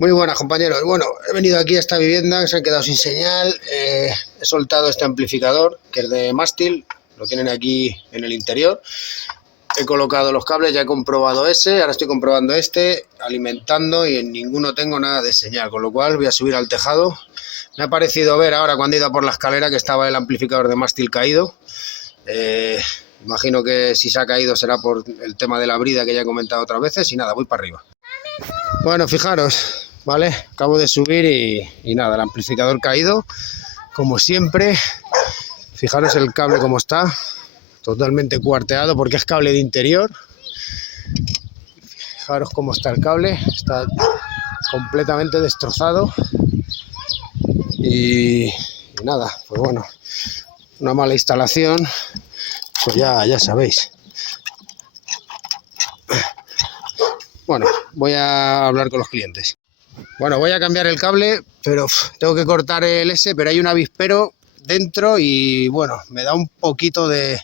Muy buenas, compañeros. Bueno, he venido aquí a esta vivienda que se han quedado sin señal. He soltado este amplificador que es de mástil, lo tienen aquí en el interior. He colocado los cables, ya he comprobado ese, ahora estoy comprobando este, alimentando, y en ninguno tengo nada de señal, con lo cual voy a subir al tejado. Me ha parecido ver ahora cuando he ido por la escalera que estaba el amplificador de mástil caído. Imagino que si se ha caído será por el tema de la brida que ya he comentado otras veces, y nada, voy para arriba. Bueno, fijaros, ¿vale? Acabo de subir y nada, el amplificador caído, como siempre. Fijaros el cable como está, totalmente cuarteado porque es cable de interior. Fijaros cómo está el cable, está completamente destrozado. Y nada, pues bueno, una mala instalación, pues ya sabéis. Bueno, voy a hablar con los clientes. Bueno, voy a cambiar el cable, pero tengo que cortar el S, pero hay un avispero dentro y bueno, me da un poquito de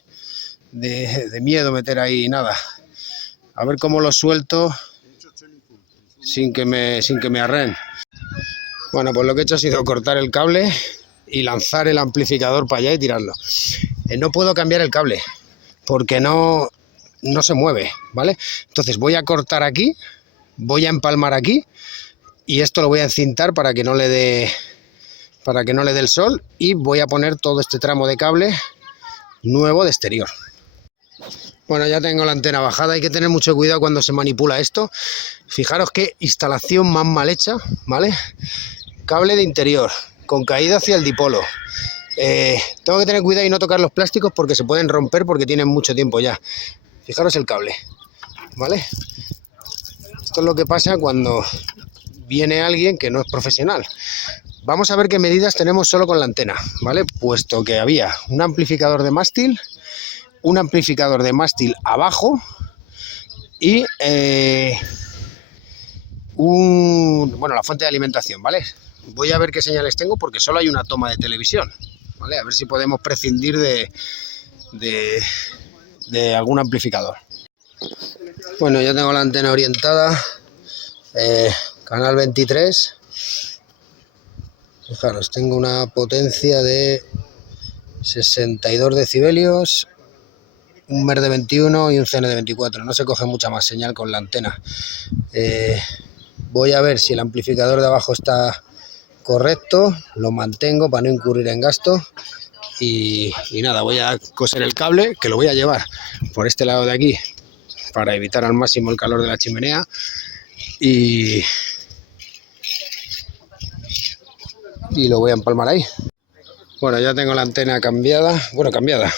miedo meter ahí nada. A ver cómo lo suelto sin que me arreen. Bueno, pues lo que he hecho ha sido cortar el cable y lanzar el amplificador para allá y tirarlo. No puedo cambiar el cable porque no se mueve, ¿vale? Entonces voy a cortar aquí, voy a empalmar aquí y esto lo voy a encintar para que no le dé el sol, y voy a poner todo este tramo de cable nuevo de exterior. Bueno, ya tengo la antena bajada, hay que tener mucho cuidado cuando se manipula esto. Fijaros qué instalación más mal hecha, ¿vale? Cable de interior, con caída hacia el dipolo. Tengo que tener cuidado y no tocar los plásticos porque se pueden romper porque tienen mucho tiempo ya. Fijaros el cable, ¿vale? Esto es lo que pasa cuando viene alguien que no es profesional. Vamos a ver qué medidas tenemos solo con la antena, ¿vale? Puesto que había un amplificador de mástil abajo y la fuente de alimentación, ¿vale? Voy a ver qué señales tengo porque solo hay una toma de televisión, ¿vale? A ver si podemos prescindir de algún amplificador. Bueno, ya tengo la antena orientada, canal 23. Fijaros, tengo una potencia de 62 decibelios, un MER de 21 y un CN de 24. No se coge mucha más señal con la antena. Voy a ver si el amplificador de abajo está correcto, lo mantengo para no incurrir en gasto. Y nada, voy a coser el cable, que lo voy a llevar por este lado de aquí para evitar al máximo el calor de la chimenea. Y lo voy a empalmar ahí. Bueno, ya tengo la antena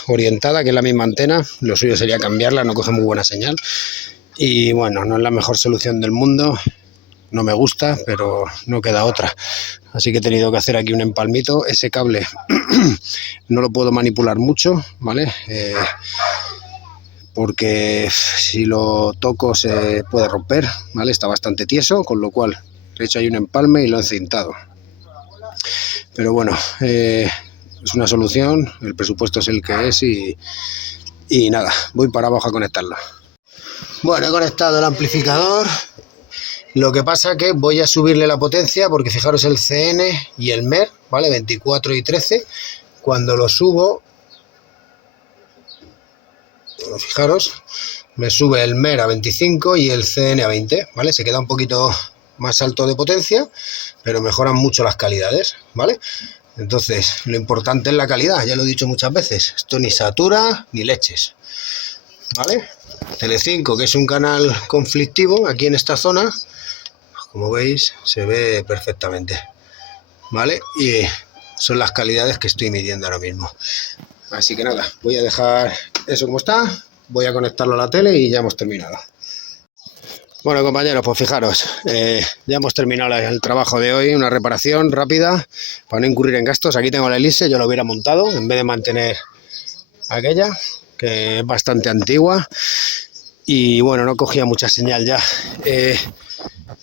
orientada, que es la misma antena. Lo suyo sería cambiarla, no coge muy buena señal. Y bueno, no es la mejor solución del mundo, no me gusta, pero no queda otra. Así que he tenido que hacer aquí un empalmito. Ese cable no lo puedo manipular mucho, ¿vale? Porque si lo toco se puede romper, ¿vale? Está bastante tieso, con lo cual he hecho ahí un empalme y lo he encintado. Pero bueno, es una solución, el presupuesto es el que es y nada, voy para abajo a conectarlo. Bueno, he conectado el amplificador. Lo que pasa que voy a subirle la potencia porque fijaros el CN y el MER, ¿vale? 24 y 13. Cuando lo subo, fijaros, me sube el MER a 25 y el CN a 20, ¿vale? Se queda un poquito más alto de potencia, pero mejoran mucho las calidades, ¿vale? Entonces, lo importante es la calidad, ya lo he dicho muchas veces. Esto ni satura ni leches, ¿vale? Telecinco, que es un canal conflictivo aquí en esta zona, como veis, se ve perfectamente, ¿vale? Y son las calidades que estoy midiendo ahora mismo. Así que nada, voy a dejar eso como está, voy a conectarlo a la tele y ya hemos terminado. Bueno, compañeros, pues fijaros, ya hemos terminado el trabajo de hoy, una reparación rápida para no incurrir en gastos. Aquí tengo la elise, yo lo hubiera montado en vez de mantener aquella, que es bastante antigua y bueno, no cogía mucha señal ya.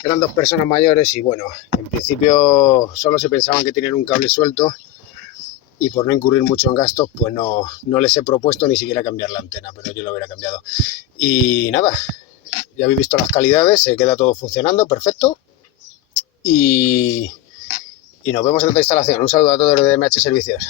Eran dos personas mayores y bueno, en principio solo se pensaban que tenían un cable suelto y por no incurrir mucho en gastos, pues no les he propuesto ni siquiera cambiar la antena, pero yo lo hubiera cambiado. Y nada, ya habéis visto las calidades, se queda todo funcionando, perfecto. Y nos vemos en otra instalación. Un saludo a todos de DMH Servicios.